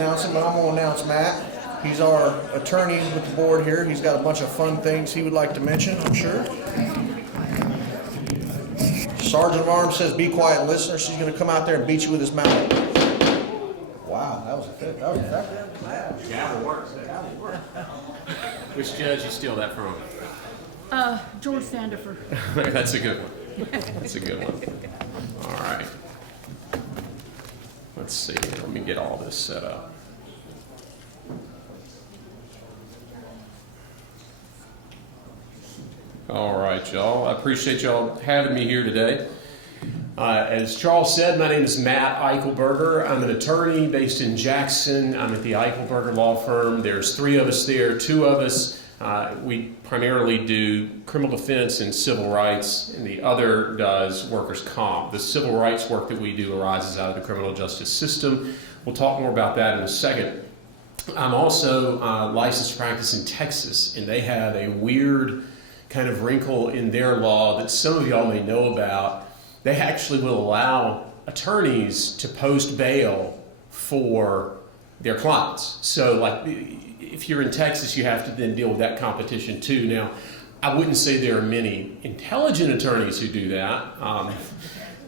announce him, but I'm going to announce Matt. He's our attorney with the board here. He's got a bunch of fun things he would like to mention, I'm sure. Sergeant of Arms says, be quiet, listener. She's going to come out there and beat you with his mouth. Wow, that was effective. Gavel works. Which judge you steal that from? George Sandifer. That's a good one. That's a good one. All right. Let's see. Let me get all this set up. All right, y'all. I appreciate y'all having me here today. As Charles said, my name is Matt Eichelberger. I'm an attorney based in Jackson. I'm at the Eichelberger Law Firm. There's 3 of us there, 2 of us. We primarily do criminal defense and civil rights, and the other does workers' comp. The civil rights work that we do arises out of the criminal justice system. We'll talk more about that in a second. I'm also licensed to practice in Texas, and they have a weird kind of wrinkle in their law that some of y'all may know about. They actually will allow attorneys to post bail for their clients. So like if you're in Texas, you have to then deal with that competition too. Now, I wouldn't say there are many intelligent attorneys who do that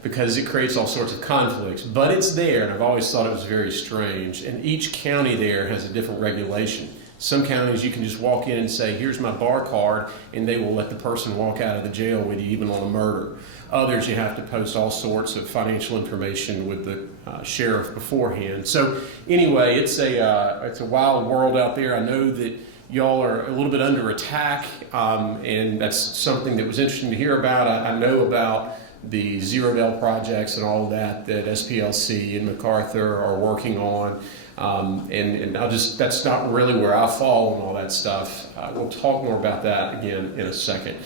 because it creates all sorts of conflicts, but it's there, and I've always thought it was very strange. And each county there has a different regulation. Some counties you can just walk in and say, here's my bar card, and they will let the person walk out of the jail with you even on a murder. Others, you have to post all sorts of financial information with the sheriff beforehand. So anyway, it's a wild world out there. I know that y'all are a little bit under attack, and that's something that was interesting to hear about. I know about the Zero Bell projects and all of that SPLC and MacArthur are working on. And that's not really where I fall on all that stuff. We'll talk more about that again in a second.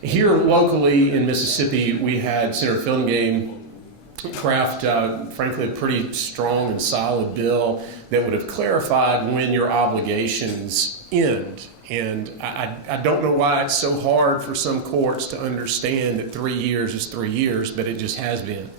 Here locally in Mississippi, we had Senator Philingame craft, frankly, a pretty strong and solid bill that would have clarified when your obligations end. And I don't know why it's so hard for some courts to understand that 3 years is 3 years, but it just has been.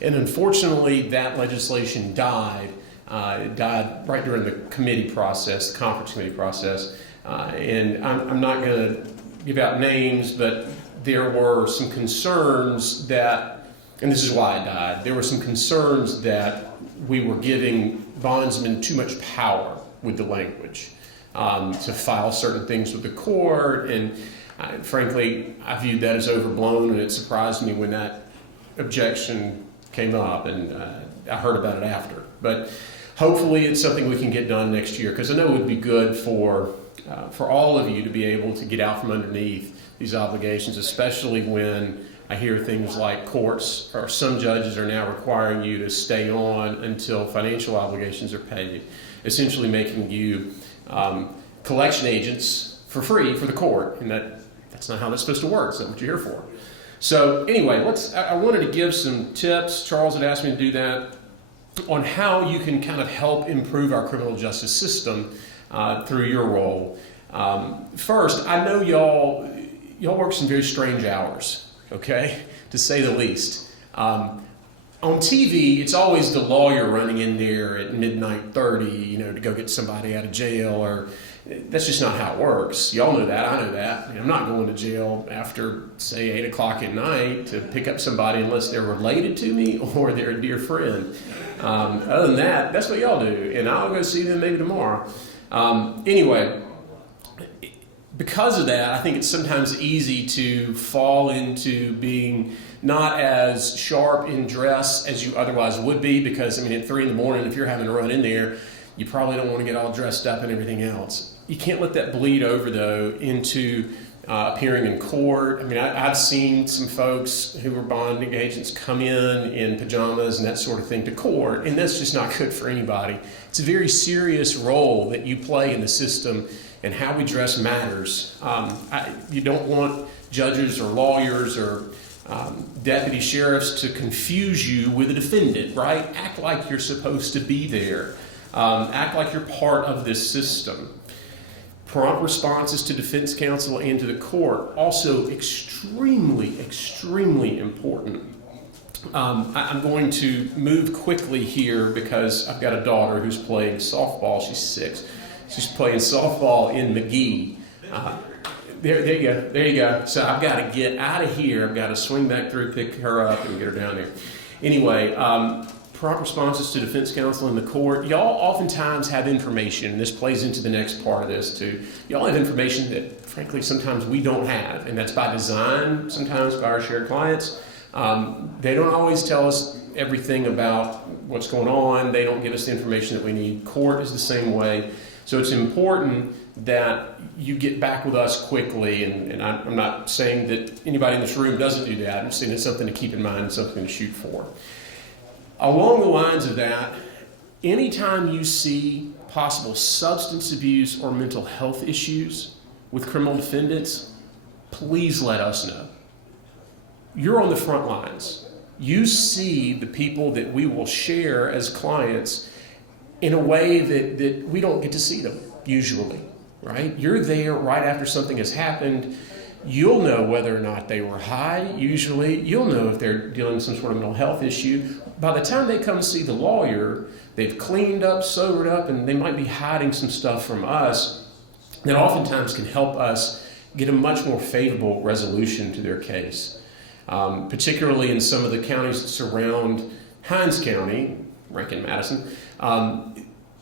And unfortunately, that legislation died. It died right during the committee process, the conference committee process. And I'm not going to give out names, but there were some concerns that, and this is why it died, there were some concerns that we were giving bondsmen too much power with the language to file certain things with the court. And frankly, I viewed that as overblown, and it surprised me when that objection came up, and I heard about it after. But hopefully it's something we can get done next year, because I know it would be good for all of you to be able to get out from underneath these obligations, especially when I hear things like courts or some judges are now requiring you to stay on until financial obligations are paid, essentially making you collection agents for free for the court, and that's not how that's supposed to work. It's not what you're here for. So anyway, I wanted to give some tips. Charles had asked me to do that on how you can kind of help improve our criminal justice system through your role. First, I know y'all work some very strange hours, okay, to say the least. On TV, it's always the lawyer running in there at midnight 30, to go get somebody out of jail, or that's just not how it works. Y'all know that, I know that. I'm not going to jail after, say, 8 o'clock at night to pick up somebody unless they're related to me or they're a dear friend. Other than that, that's what y'all do, and I'll go see them maybe tomorrow. Anyway, because of that, I think it's sometimes easy to fall into being not as sharp in dress as you otherwise would be, because, at 3 in the morning, if you're having to run in there, you probably don't want to get all dressed up and everything else. You can't let that bleed over, though, into appearing in court. I've seen some folks who were bonding agents come in pajamas and that sort of thing to court, and that's just not good for anybody. It's a very serious role that you play in the system, and how we dress matters. You don't want judges or lawyers or deputy sheriffs to confuse you with a defendant, right? Act like you're supposed to be there. Act like you're part of this system. Prompt responses to defense counsel and to the court, also extremely, extremely important. I'm going to move quickly here because I've got a daughter who's playing softball. She's 6. She's playing softball in McGee. There you go. So I've got to get out of here. I've got to swing back through, pick her up, and get her down there. Anyway, prompt responses to defense counsel in the court. Y'all oftentimes have information, and this plays into the next part of this too. Y'all have information that, frankly, sometimes we don't have, and that's by design, sometimes by our shared clients. They don't always tell us everything about what's going on. They don't give us the information that we need. Court is the same way. So it's important that you get back with us quickly, and I'm not saying that anybody in this room doesn't do that. I'm saying it's something to keep in mind and something to shoot for. Along the lines of that, anytime you see possible substance abuse or mental health issues with criminal defendants, please let us know. You're on the front lines. You see the people that we will share as clients in a way that we don't get to see them usually, right? You're there right after something has happened. You'll know whether or not they were high, usually. You'll know if they're dealing with some sort of mental health issue. By the time they come see the lawyer, they've cleaned up, sobered up, and they might be hiding some stuff from us that oftentimes can help us get a much more favorable resolution to their case. Particularly in some of the counties that surround Hinds County, Rankin-Madison,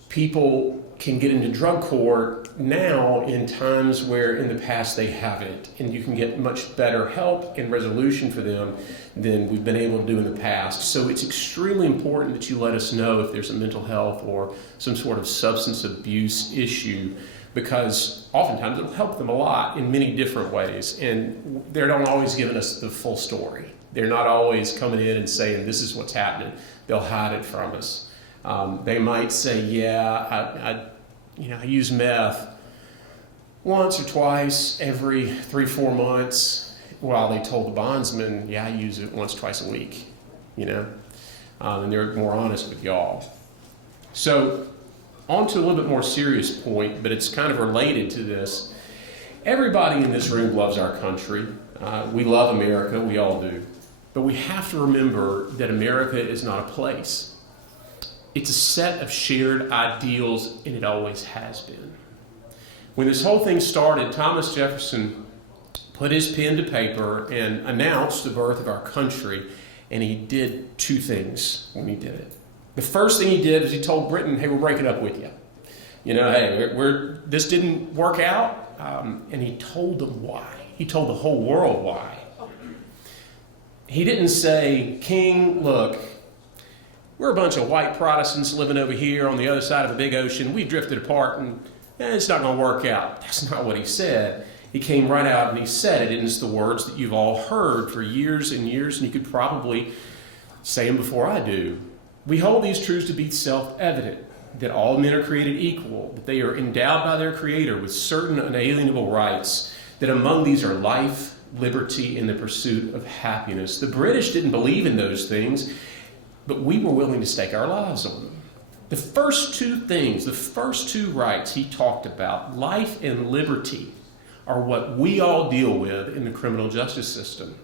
people can get into drug court now in times where in the past they haven't, and you can get much better help and resolution for them than we've been able to do in the past. So it's extremely important that you let us know if there's a mental health or some sort of substance abuse issue, because oftentimes it'll help them a lot in many different ways, and they don't always giving us the full story. They're not always coming in and saying this is what's happening. They'll hide it from us. They might say, yeah, I use meth once or twice every 3-4 months, while they told the bondsman, yeah, I use it once, twice a week, and they're more honest with y'all. So on to a little bit more serious point, but it's kind of related to this. Everybody in this room loves our country. We love America, we all do. But we have to remember that America is not a place. It's a set of shared ideals, and it always has been. When this whole thing started, Thomas Jefferson put his pen to paper and announced the birth of our country, and he did 2 things when he did it. The first thing he did is he told Britain, hey, we're breaking up with you. Hey, this didn't work out, and he told them why. He told the whole world why. He didn't say, King, look, we're a bunch of white Protestants living over here on the other side of a big ocean. We drifted apart, and it's not going to work out. That's not what he said. He came right out and he said it, and it's the words that you've all heard for years and years, and you could probably say them before I do. We hold these truths to be self-evident, that all men are created equal, that they are endowed by their Creator with certain unalienable rights, that among these are life, liberty, and the pursuit of happiness. The British didn't believe in those things, but we were willing to stake our lives on them. The first 2 things, the first 2 rights he talked about, life and liberty, are what we all deal with in the criminal justice system.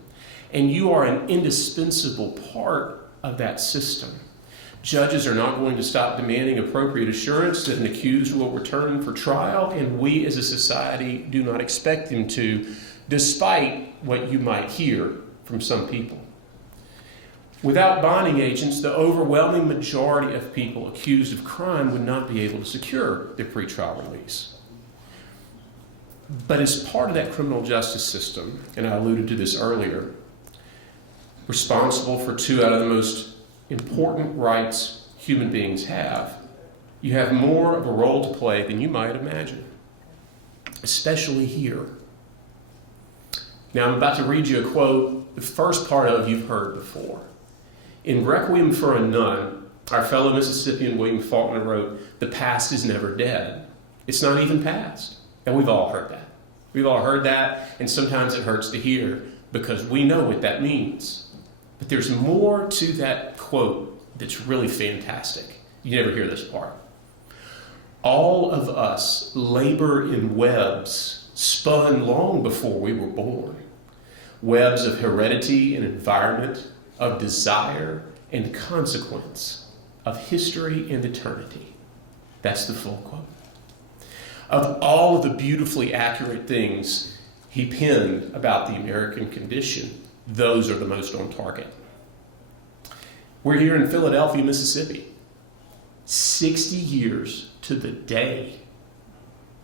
And you are an indispensable part of that system. Judges are not going to stop demanding appropriate assurance that an accused will return for trial, and we as a society do not expect them to, despite what you might hear from some people. Without bonding agents, the overwhelming majority of people accused of crime would not be able to secure their pretrial release. But as part of that criminal justice system, and I alluded to this earlier, responsible for 2 out of the most important rights human beings have, you have more of a role to play than you might imagine, especially here. Now I'm about to read you a quote, the first part of you've heard before. In Requiem for a Nun, our fellow Mississippian William Faulkner wrote, the past is never dead. It's not even past. And we've all heard that. We've all heard that, and sometimes it hurts to hear because we know what that means. But there's more to that quote that's really fantastic. You never hear this part. All of us labor in webs spun long before we were born. Webs of heredity and environment, of desire and consequence, of history and eternity. That's the full quote. Of all of the beautifully accurate things he penned about the American condition, those are the most on target. We're here in Philadelphia, Mississippi, 60 years to the day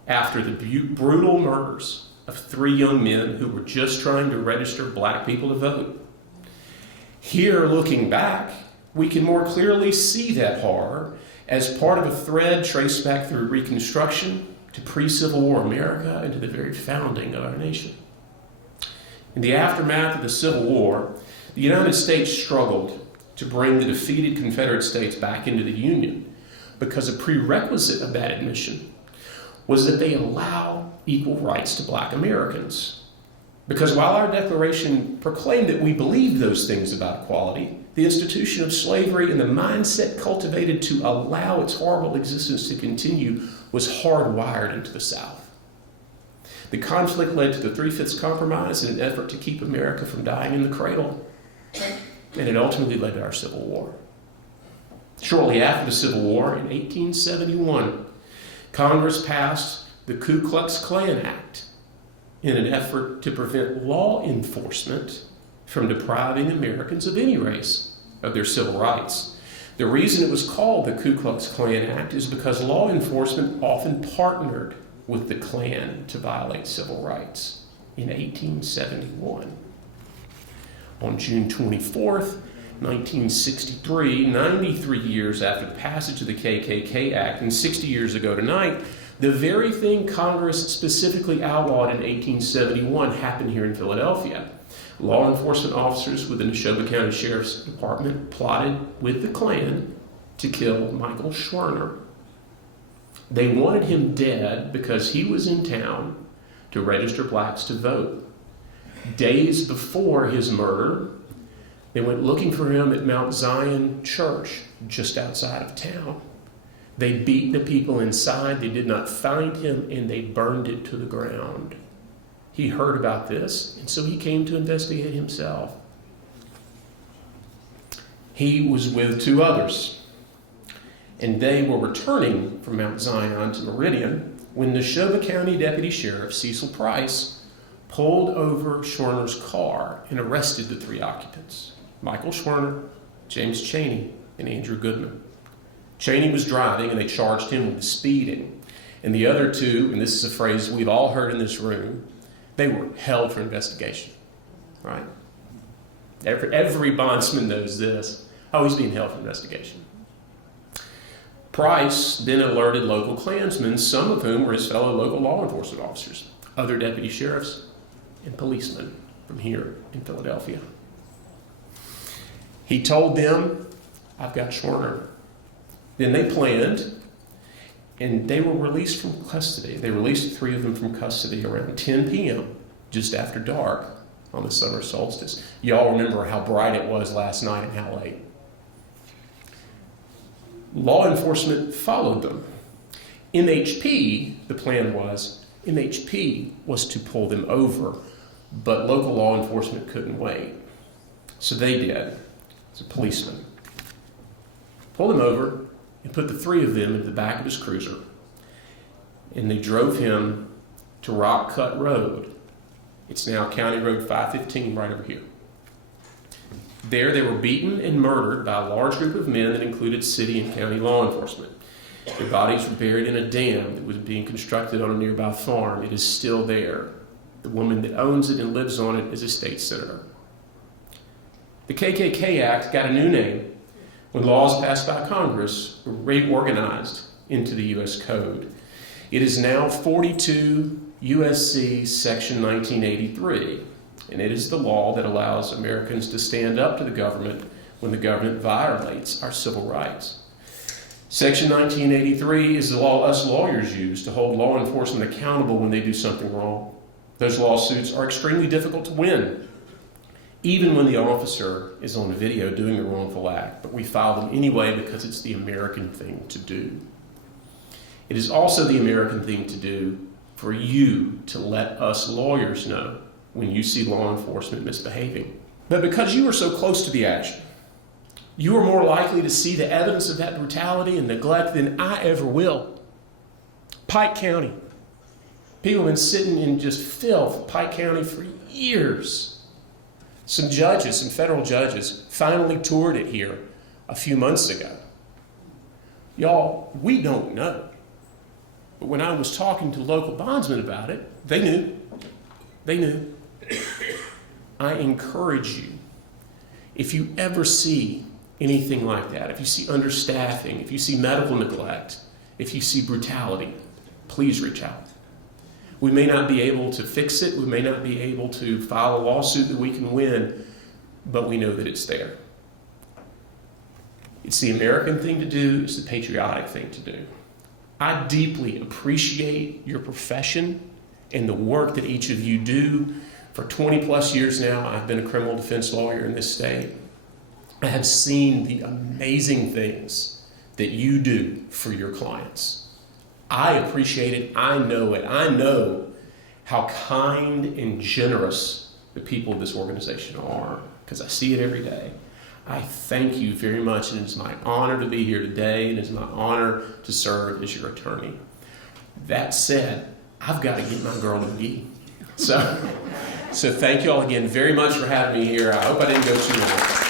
after the brutal murders of 3 young men who were just trying to register black people to vote. Here, looking back, we can more clearly see that horror as part of a thread traced back through Reconstruction to pre-Civil War America and to the very founding of our nation. In the aftermath of the Civil War, the United States struggled to bring the defeated Confederate States back into the Union because a prerequisite of that admission was that they allow equal rights to black Americans. Because while our Declaration proclaimed that we believed those things about equality, the institution of slavery and the mindset cultivated to allow its horrible existence to continue was hardwired into the South. The conflict led to the Three-Fifths Compromise in an effort to keep America from dying in the cradle, and it ultimately led to our Civil War. Shortly after the Civil War, in 1871, Congress passed the Ku Klux Klan Act in an effort to prevent law enforcement from depriving Americans of any race of their civil rights. The reason it was called the Ku Klux Klan Act is because law enforcement often partnered with the Klan to violate civil rights. In 1871, on June 24th, 1963, 93 years after the passage of the KKK Act, and 60 years ago tonight, the very thing Congress specifically outlawed in 1871 happened here in Philadelphia. Law enforcement officers within the Neshoba County Sheriff's Department plotted with the Klan to kill Michael Schwerner. They wanted him dead because he was in town to register blacks to vote. Days before his murder, they went looking for him at Mount Zion Church, just outside of town. They beat the people inside, they did not find him, and they burned it to the ground. He heard about this, and so he came to investigate himself. He was with 2 others, and they were returning from Mount Zion to Meridian when the Neshoba County Deputy Sheriff Cecil Price pulled over Schwerner's car and arrested the 3 occupants, Michael Schwerner, James Chaney, and Andrew Goodman. Chaney was driving, and they charged him with speeding. And the other 2, and this is a phrase we've all heard in this room, they were held for investigation, right? Every bondsman knows this. Oh, he's being held for investigation. Price then alerted local Klansmen, some of whom were his fellow local law enforcement officers, other deputy sheriffs, and policemen from here in Philadelphia. He told them, I've got Schwerner. Then they planned, and they were released from custody. They released 3 of them from custody around 10 p.m., just after dark on the summer solstice. Y'all remember how bright it was last night and how late. Law enforcement followed them. the plan was, MHP was to pull them over, but local law enforcement couldn't wait. So they did. It's a policeman. Pulled him over and put the 3 of them into the back of his cruiser. And they drove him to Rock Cut Road. It's now County Road 515 right over here. There they were beaten and murdered by a large group of men that included city and county law enforcement. Their bodies were buried in a dam that was being constructed on a nearby farm. It is still there. The woman that owns it and lives on it is a state senator. The KKK Act got a new name when laws passed by Congress were reorganized into the U.S. Code. It is now 42 U.S.C. Section 1983, and it is the law that allows Americans to stand up to the government when the government violates our civil rights. Section 1983 is the law us lawyers use to hold law enforcement accountable when they do something wrong. Those lawsuits are extremely difficult to win, even when the officer is on video doing the wrongful act, but we file them anyway because it's the American thing to do. It is also the American thing to do for you to let us lawyers know when you see law enforcement misbehaving. But because you are so close to the action, you are more likely to see the evidence of that brutality and neglect than I ever will. Pike County. People have been sitting in just filth in Pike County for years. Some judges, some federal judges, finally toured it here a few months ago. Y'all, we don't know. But when I was talking to local bondsmen about it, they knew. They knew. I encourage you, if you ever see anything like that, if you see understaffing, if you see medical neglect, if you see brutality, please reach out. We may not be able to fix it. We may not be able to file a lawsuit that we can win, but we know that it's there. It's the American thing to do. It's the patriotic thing to do. I deeply appreciate your profession and the work that each of you do. For 20 plus years now, I've been a criminal defense lawyer in this state. I have seen the amazing things that you do for your clients. I appreciate it. I know it. I know how kind and generous the people of this organization are, because I see it every day. I thank you very much, and it's my honor to be here today, and it's my honor to serve as your attorney. That said, I've got to get my girl to McGee. So thank you all again very much for having me here. I hope I didn't go too long.